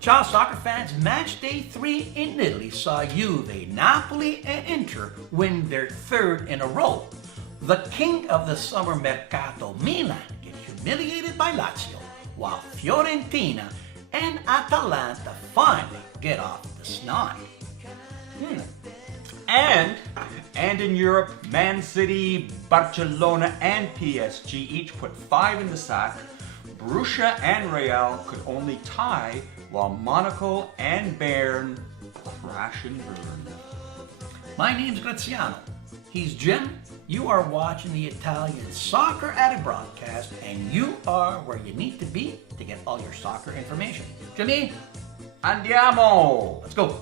Ciao soccer fans, match day 3 in Italy saw Juve, Napoli and Inter win their third in a row. The king of the summer mercato, Milan, get humiliated by Lazio, while Fiorentina and Atalanta finally get off the snide. And in Europe, Man City, Barcelona and PSG each put 5 in the sack. Borussia and Real could only tie, while Monaco and Bayern crash and burn. My name's Graziano. He's Jim. You are watching the Italian Soccer Addict broadcast, and you are where you need to be to get all your soccer information. Jimmy, Andiamo! let's go.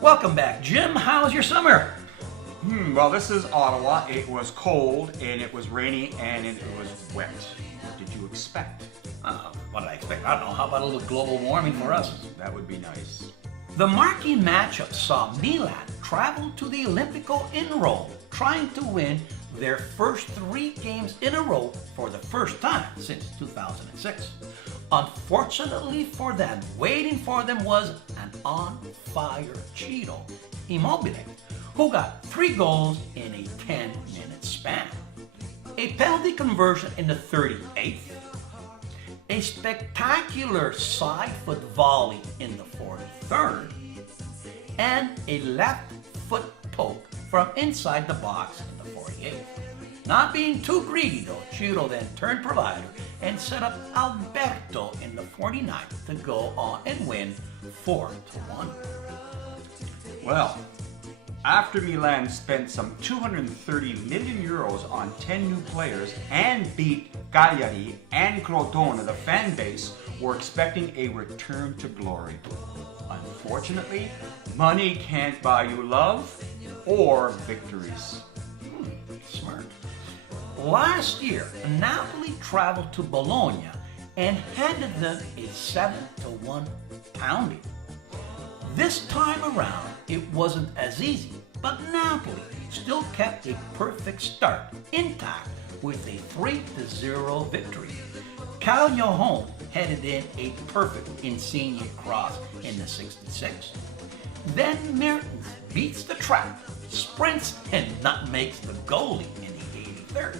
Welcome back, Jim. How's your summer? Well, this is Ottawa. It was cold and it was rainy and it was wet. What did you expect? What did I expect? I don't know. How about a little global warming for us? That would be nice. The marquee matchup saw Milan travel to the Olimpico in Rome, trying to win their first 3 games in a row for the first time since 2006. Unfortunately for them, waiting for them was an on-fire Ciro Immobile, who got 3 goals in a 10-minute span. A penalty conversion in the 38th, a spectacular side-foot volley in the 43rd, and a left foot poke from inside the box in the 48th. Not being too greedy though, Ciro then turned provider and set up Alberto in the 49th to go on and win 4-1. Well, after Milan spent some 230 million euros on 10 new players and beat Cagliari and Crotone, the fan base were expecting a return to glory. Unfortunately, money can't buy you love or victories. Smart. Last year, Napoli traveled to Bologna and handed them a 7-1 pounding. This time around, it wasn't as easy, but Napoli still kept a perfect start intact with a 3-0 victory. Callejon headed in a perfect Insigne cross in the 66th. Then Mertens beats the trap, sprints and nutmegs the goalie in the 83rd.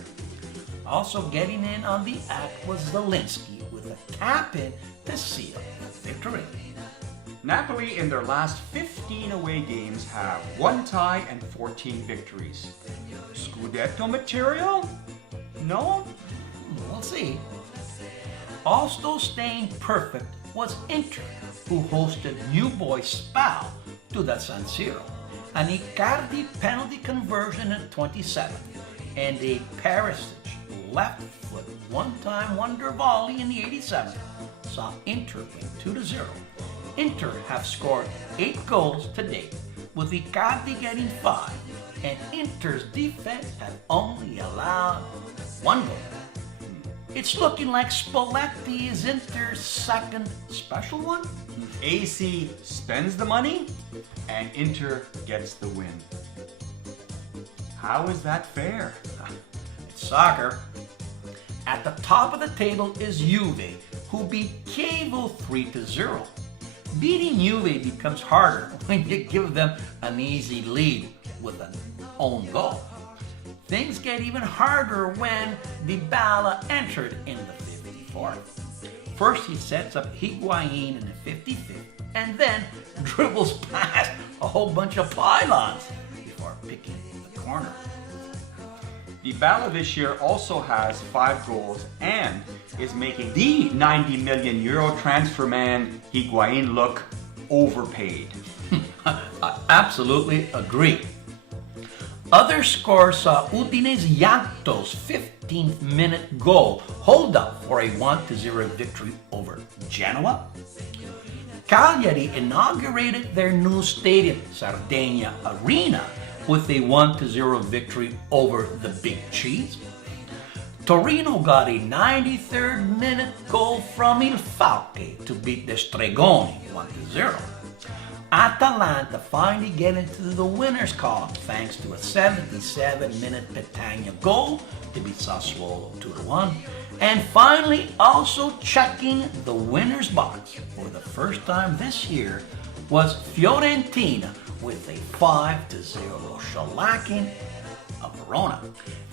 Also getting in on the act was Zielinski with a tap-in to seal the victory. Napoli in their last 15 away games have 1 tie and 14 victories. Scudetto material? No? We'll see. Also staying perfect was Inter, who hosted new boy Spal to the San Siro. An Icardi penalty conversion in 27th and a Perisic left foot one-time wonder volley in the 87th saw Inter win 2-0. Inter have scored 8 goals to date, with Icardi getting 5, and Inter's defense have only allowed 1 goal. It's looking like Spalletti is Inter's second special one. AC spends the money and Inter gets the win. How is that fair? It's soccer. At the top of the table is Juve, who beat Chievo 3-0. Beating Juve becomes harder when you give them an easy lead with an own goal. Things get even harder when Dybala entered in the 54th. First he sets up Higuain in the 55th and then dribbles past a whole bunch of pylons before picking the corner. Dybala this year also has 5 goals and is making the 90 million euro transfer man Higuain look overpaid. I absolutely agree. Other scores saw Udinese Ianto's 15th minute goal hold up for a 1-0 victory over Genoa. Cagliari inaugurated their new stadium, Sardegna Arena, with a 1-0 victory over the Big Cheese. Torino got a 93rd minute goal from Il Falche to beat the Stregoni 1-0. Atalanta finally get into the winners column thanks to a 77-minute Petagna goal to beat Sassuolo 2-1. And finally, also checking the winner's box for the first time this year was Fiorentina with a 5-0 shellacking of Verona.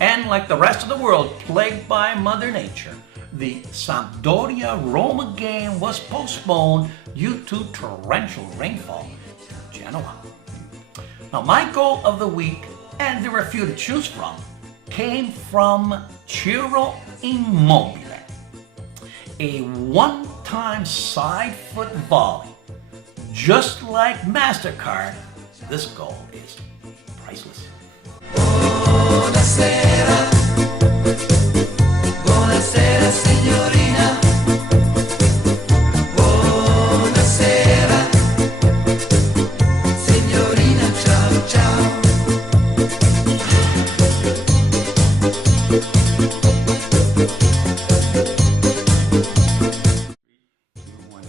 And like the rest of the world plagued by Mother Nature, the Sampdoria-Roma game was postponed due to torrential rainfall in Genoa. Now, my goal of the week, and there were a few to choose from, came from Ciro Immobile. A one-time side foot volley. Just like MasterCard, this goal is priceless. Buonasera, buonasera signorina, buonasera, signorina, ciao ciao.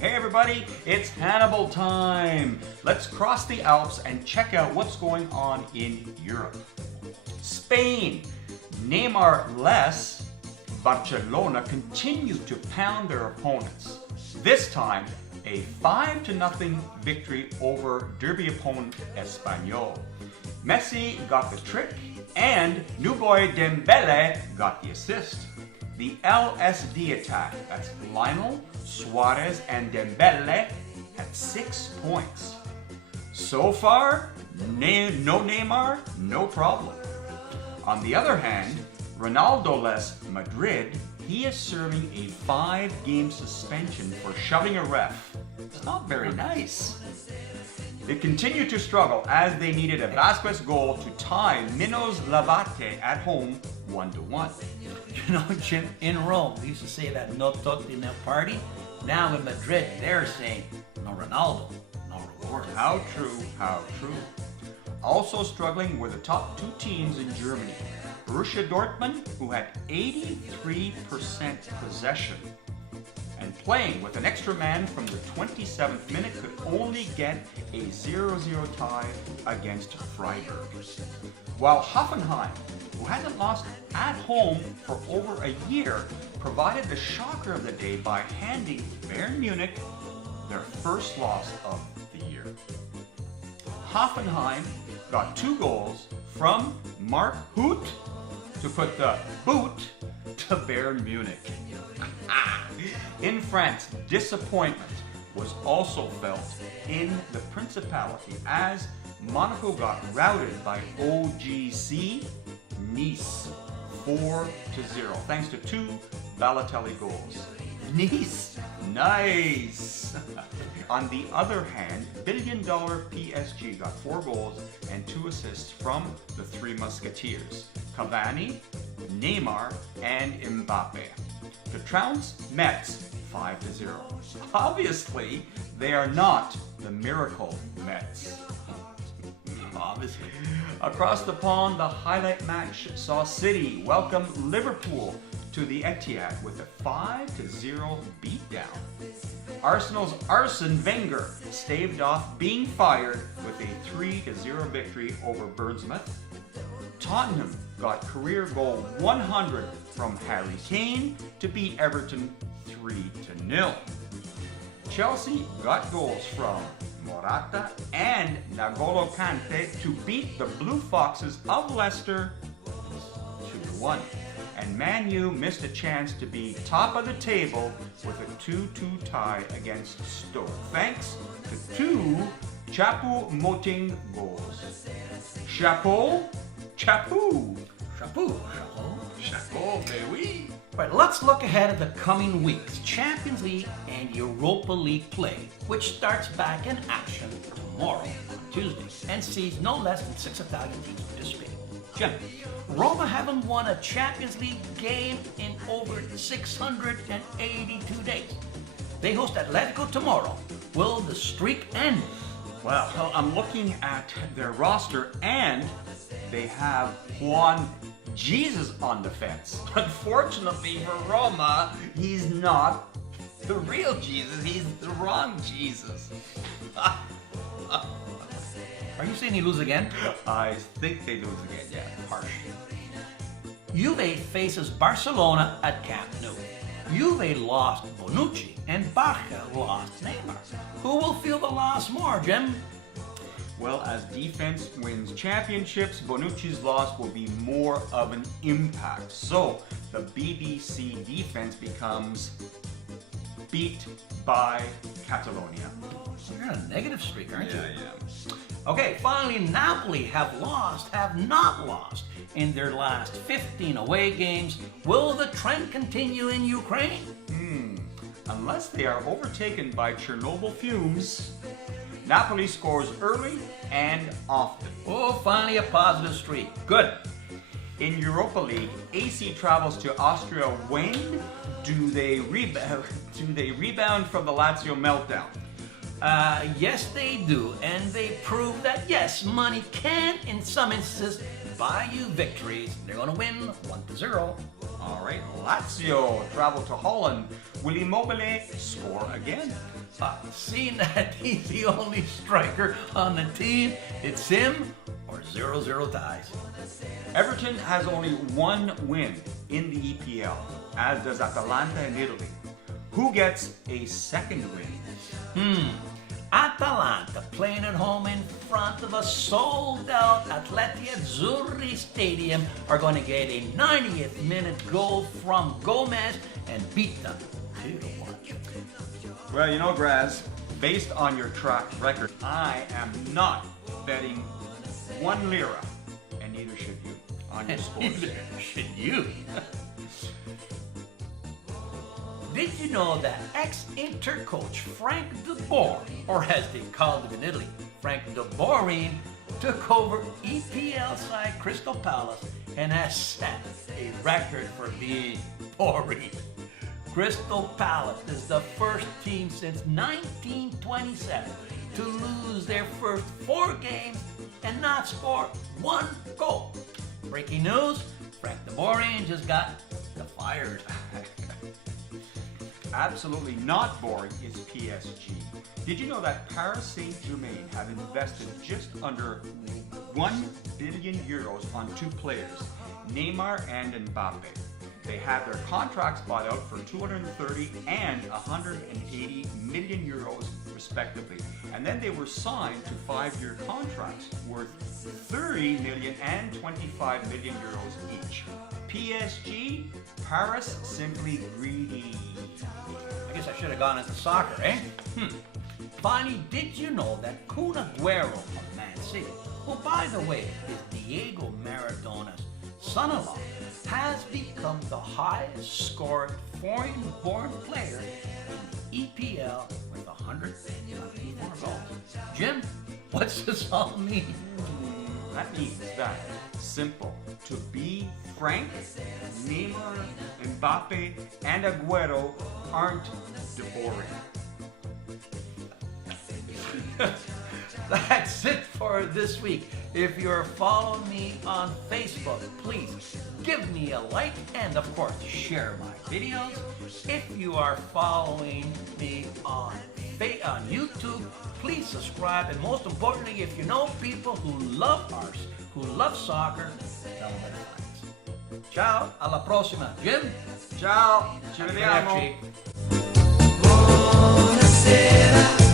Hey everybody, it's Hannibal time! Let's cross the Alps and check out what's going on in Europe. Spain, Neymar-less, Barcelona continue to pound their opponents. This time, a 5-0 victory over derby opponent Espanyol. Messi got the trick and new boy Dembele got the assist. The LSD attack, that's Lionel, Suarez, and Dembele, had 6 points. So far, no Neymar, no problem. On the other hand, Ronaldo-less Madrid, he is serving a 5-game suspension for shoving a ref. It's not very nice. They continue to struggle as they needed a Vasquez goal to tie Minos Lavate at home 1-1. You know, Jim, in Rome, they used to say that no totti, no party. Now in Madrid, they're saying no Ronaldo, no reward. How true, how true. Also struggling were the top 2 teams in Germany. Borussia Dortmund, who had 83% possession, and playing with an extra man from the 27th minute could only get a 0-0 tie against Freiburg. While Hoffenheim, who hasn't lost at home for over a year, provided the shocker of the day by handing Bayern Munich their first loss of the year. Hoffenheim got 2 goals from Mark Huth to put the boot to Bayern Munich. In France, disappointment was also felt in the Principality as Monaco got routed by OGC Nice 4-0 thanks to 2 Balotelli goals. Nice, nice. On the other hand, billion-dollar PSG got 4 goals and 2 assists from the 3 Musketeers, Cavani, Neymar, and Mbappe, to trounce Mets 5-0. Obviously, they are not the miracle Mets. Obviously. Across the pond, the highlight match saw City welcome Liverpool to the Etihad with a 5-0 beatdown. Arsenal's Arsene Wenger staved off being fired with a 3-0 victory over Bournemouth. Tottenham got career goal 100 from Harry Kane to beat Everton 3-0. Chelsea got goals from Morata and N'Golo Kante to beat the Blue Foxes of Leicester 2-1. And Man U missed a chance to be top of the table with a 2-2 tie against Stoke, thanks to 2 Choupo-Moting goals. Chapeau, chapeau, Chapeau. chapeau, mais oui. Right, let's look ahead at the coming weeks. Champions League and Europa League play, which starts back in action tomorrow on Tuesday and sees no less than 6 Italian teams participate. Jim, Roma haven't won a Champions League game in over 682 days. They host Atletico tomorrow. Will the streak end? Well, I'm looking at their roster and they have Juan Jesus on defense. Unfortunately for Roma, he's not the real Jesus, he's the wrong Jesus. Are you saying he lose again? I think they lose again, yeah. Harsh. Juve faces Barcelona at Camp Nou. Juve lost Bonucci and Barca lost Neymar. Who will feel the loss more, Jim? Well, as defense wins championships, Bonucci's loss will be more of an impact. So the BBC defense becomes beat by Catalonia. You're on a negative streak, aren't you? Yeah. Okay, finally, Napoli have not lost in their last 15 away games. Will the trend continue in Ukraine? Unless they are overtaken by Chernobyl fumes, Napoli scores early and often. Oh, finally a positive streak. Good. In Europa League, AC travels to Austria. When do they rebound from the Lazio meltdown? Yes, they do, and they prove that yes, money can, in some instances, buy you victories. They're going to win 1-0. All right, Lazio travel to Holland. Will Immobile score again? Seeing that he's the only striker on the team, it's him or 0-0 ties. Everton has only one win in the EPL, as does Atalanta in Italy. Who gets a second win? Atalanta playing at home in front of a sold-out Atleti Azzurri stadium are going to get a 90th minute goal from Gomez and beat them 2-1. Well, you know, Graz, based on your track record, I am not betting 1 lira, and neither should you, on your scores. Neither should you. Did you know that ex-Inter coach Frank de Boer, or as they called him in Italy, Frank de Borin, took over EPL side Crystal Palace and has set a record for being boring. Crystal Palace is the first team since 1927 to lose their first 4 games and not score 1 goal. Breaking news, Frank de Borin just got fired. Absolutely not boring is PSG. Did you know that Paris Saint-Germain have invested just under 1 billion euros on 2 players, Neymar and Mbappe? They have their contracts bought out for 230 and 180 million euros respectively. And then they were signed to 5-year contracts worth 30 million and 25 million euros each. PSG, Paris simply greedy. I guess I should have gone into soccer, eh? Finally, did you know that Kun Aguero of Man City, who by the way is Diego Maradona's son-in-law, has become the highest scored foreign-born player in the EPL with 194 goals. Jim, what's this all mean? That means that simple. To be frank, Neymar, Mbappe, and Aguero aren't boring. That's it for this week. If you're following me on Facebook, please give me a like and of course share my videos. If you are following me on YouTube, please subscribe, and most importantly, if you know people who love arts, who love soccer, tell them their friends. Ciao, alla prossima. Jim? Ciao, ci vediamo. Arrivederci. Buonasera.